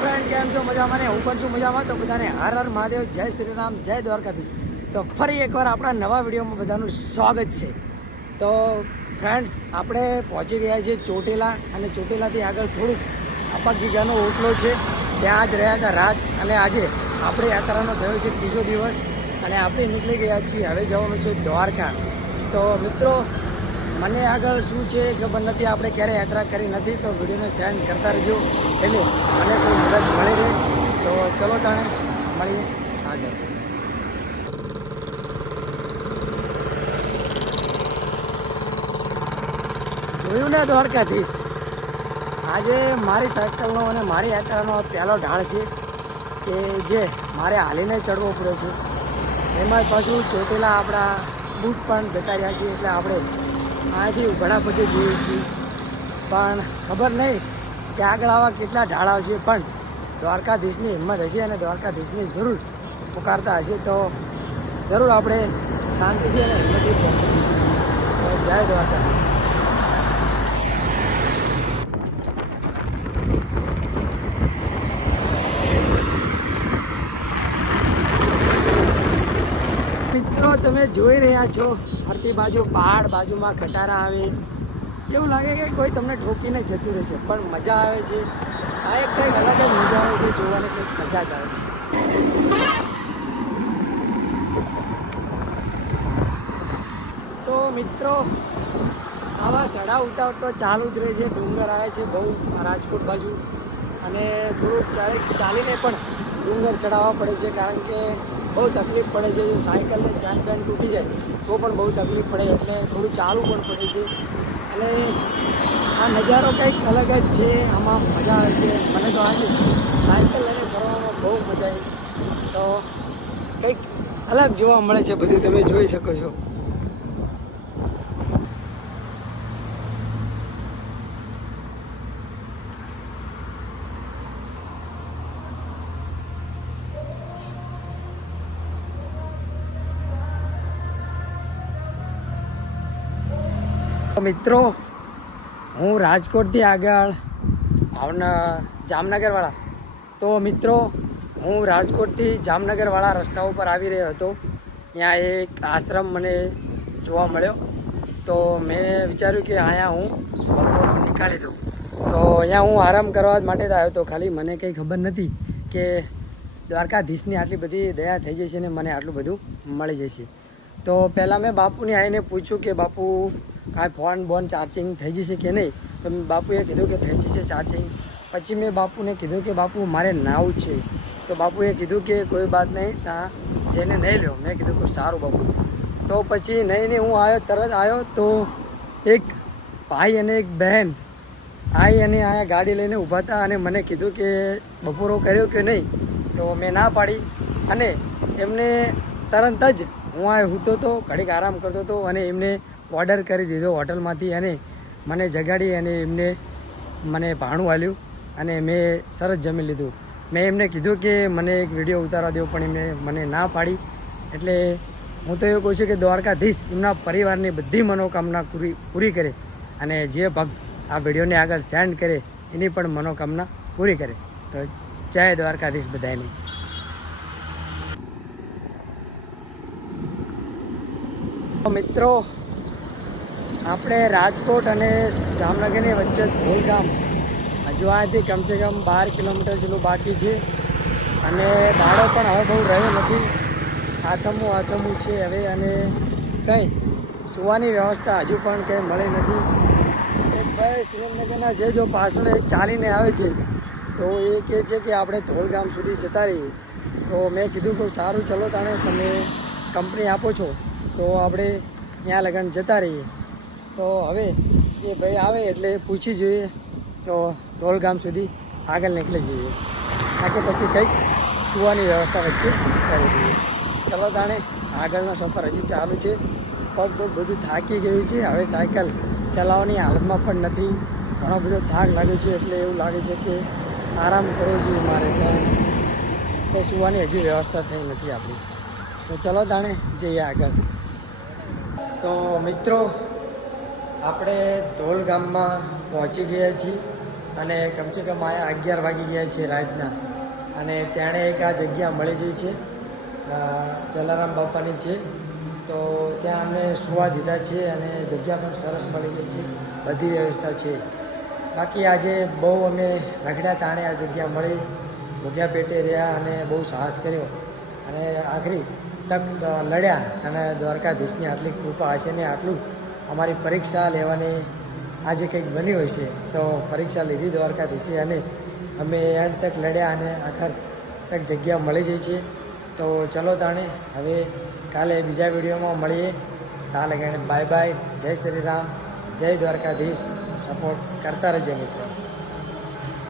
Friend કેમ છો? મજામાં ને? હું પણ છું મજામાં. તો બધાને હર હર મહાદેવ. જય શ્રી રામ, જય દ્વારકાધીશ. તો ફરી એકવાર આપણા નવા વિડીયોમાં બધાનું સ્વાગત છે. તો ફ્રેન્ડ્સ આપણે પહોંચી ગયા છીએ ચોટીલા અને ચોટીલાથી આગળ થોડુંક આપા ગીગાનો ઓટલો છે. ત્યાં જ રહ્યા હતા રાત અને આજે આપણે યાત્રાનો થયો છે ત્રીજો દિવસ અને આપણે નીકળી ગયા છીએ. હવે જવાનું છે દ્વારકા. તો મિત્રો મને આગળ શું છે ખબર નથી. આપણે ક્યારેય યાત્રા કરી નથી, તો વિડીયોને સેન્ડ કરતા રહેજો. એટલે મને કોઈ મદદ મળી રહે, તો ચલો તાણે મળીએ આગળ. જોયું ને દ્વારકાધીશ? આજે મારી સાયકલનો અને મારી યાત્રાનો પહેલો ઢાળ છે કે જે મારે હાલીને ચડવો પડે છે. એમાં પાછું ચોટેલા આપણા બૂટ પણ જતા રહ્યા છીએ, એટલે આપણે અહીંયાથી ઘણા બધું જોઈએ છીએ પણ ખબર નહીં કે આગળ આવા કેટલા ઢાળ આવશે. પણ દ્વારકાધીશની હિંમત હશે અને દ્વારકાધીશની જરૂર પુકારતા હશે તો જરૂર આપણે શાંતિથી અને હિંમતથી જય દ્વારકા મિત્રો તમે જોઈ રહ્યા છો, ફરતી બાજુ પહાડ, બાજુમાં ખટારા આવે. એવું લાગે કે કોઈ તમને ઠોકીને જતું રહેશે, પણ મજા આવે છે. આ એક કંઈક અલગ જ મજા આવે છે, જોવાની કંઈક મજા જ આવે છે. તો મિત્રો, આવા સડા ઉતાર તો ચાલુ જ રહે છે, ડુંગર આવે છે બહુ રાજકોટ બાજુ. અને થોડુંક ક્યારેક ચાલીને પણ ડુંગર ચડાવવા પડે છે, કારણ કે બહુ તકલીફ પડે છે સાયકલને ચેન પેન તૂટી જાય, તો પણ બહુ તકલીફ પડે, એટલે થોડું ચાલવું પણ પડે છે. અને આ નજારો કંઈક અલગ જ છે, આમાં મજા આવે છે. મને તો આજે સાયકલ લઈને ફરવામાં બહુ મજા આવી. તો કંઈક અલગ જોવા મળે છે, બધું તમે જોઈ શકો છો. મિત્રો, હું રાજકોટથી આગળ ભાવના જામનગરવાળા. તો મિત્રો, હું રાજકોટથી જામનગરવાળા રસ્તા ઉપર આવી રહ્યો હતો. ત્યાં એક આશ્રમ મને જોવા મળ્યો. તો મેં વિચાર્યું કે અહીંયા હું બપોર નીકાળી દઉં. તો અહીંયા હું આરામ કરવા માટે જ આવ્યો હતો. ખાલી મને કંઈ ખબર નથી કે દ્વારકાધીશની આટલી બધી દયા થઈ જશે ને મને આટલું બધું મળી જશે. તો પહેલાં મેં બાપુને આવીને પૂછ્યું કે, બાપુ કાંઈ ફોન બોન ચાર્જિંગ થઈ જશે કે નહીં? તો બાપુએ કીધું કે થઈ જશે ચાર્જિંગ પછી મેં બાપુને કીધું કે બાપુ, મારે નાવું છે. તો બાપુએ કીધું કે કોઈ બાત નહીં ત્યાં જેને નહીં લ્યો. મેં કીધું કે સારું બાપુ. તો પછી નહીં નહીં, હું આવ્યો તરત આવ્યો તો એક ભાઈ અને એક બહેન આવી અને અહીંયા ગાડી લઈને ઊભા હતા અને મને કીધું કે બપોરો કર્યો કે નહીં? તો મેં ના પાડી અને એમને તરત જ હું આ સૂતો હતો ઘડીક આરામ કરતો હતો અને એમને ઓર્ડર કરી દીધો હોટલમાંથી અને મને જગાડી અને એમને મને ભાણું આલ્યું અને મેં સરસ જમી લીધું. મેં એમને કીધું કે મને એક વીડિયો ઉતારવા દો, પણ એમને મને ના પાડી. એટલે હું તો એવું કહું છું કે દ્વારકાધીશ એમના પરિવારની બધી મનોકામના પૂરી પૂરી કરે અને જે ભક્ત આ વિડીયોને આગળ સેન્ડ કરે, એની પણ મનોકામના પૂરી કરે. તો જય દ્વારકાધીશ બધાની મિત્રો આપણે રાજકોટ અને જામનગરની વચ્ચે ધોલગામ હજુ આથી કમસે કમ બાર કિલોમીટર જેટલું બાકી છે. અને દાડો પણ હવે બહુ રહ્યો નથી. આથમું આથમું છે હવે અને કંઈ સુવાની વ્યવસ્થા હજુ પણ કંઈ મળી નથી. ભાઈ સુરેન્દ્રનગરના જે જો પાછળ ચાલીને આવે છે, તો એ કહે છે કે આપણે ધોલગામ સુધી જતા રહીએ. તો મેં કીધું કે સારું, ચલો તાણે તમે કંપની આપો છો, તો આપણે ત્યાં લગન જતા રહીએ. તો હવે એ ભાઈ આવે એટલે પૂછી જોઈએ તો ધોલગામ સુધી આગળ નીકળી જઈએ. બાકી પછી કંઈક સુવાની વ્યવસ્થા વચ્ચે કરી દઈએ. ચલો તાણે, આગળનો સફર હજી ચાલુ છે. પગ પગ બધું થાકી ગયું છે. હવે સાયકલ ચલાવવાની હાલતમાં પણ નથી. ઘણો બધો થાક લાગ્યો છે એટલે એવું લાગે છે કે આરામ કરવો જોઈએ મારે તો સુવાની હજી વ્યવસ્થા થઈ નથી આપણી. તો ચલો તાણે જઈએ આગળ. તો મિત્રો આપણે ધોલ ગામમાં પહોંચી ગયા છીએ અને કમસે કમ આયા અગિયાર વાગી ગયા છે રાતના. અને તેણે એક આ જગ્યા મળી ગઈ છે. જલારામ બાપાની છે. તો ત્યાં અમને સુવા દીધા છે અને જગ્યા પણ સરસ મળી ગઈ છે. બધી વ્યવસ્થા છે. બાકી આજે બહુ અમે રખડ્યા તાણે આ જગ્યા મળી ભૂખ્યા પેટે રહ્યા અને બહુ સાહસ કર્યો. અને આખરી તક લડ્યા અને દ્વારકાધીશની આટલી કૃપા હશે ને આટલું અમારી પરીક્ષા લેવાની આજે કંઈક બની હોય છે, તો પરીક્ષા લીધી દ્વારકાધીશે અને અમે એન્ડ તક લડ્યા અને આખર તક જગ્યા મળી જાય છે. તો ચલો તાણે, હવે કાલે બીજા વિડીયોમાં મળીએ. તાલે લગાને બાય બાય જય શ્રી રામ. જય દ્વારકાધીશ. સપોર્ટ કરતા રહેજો મિત્રો.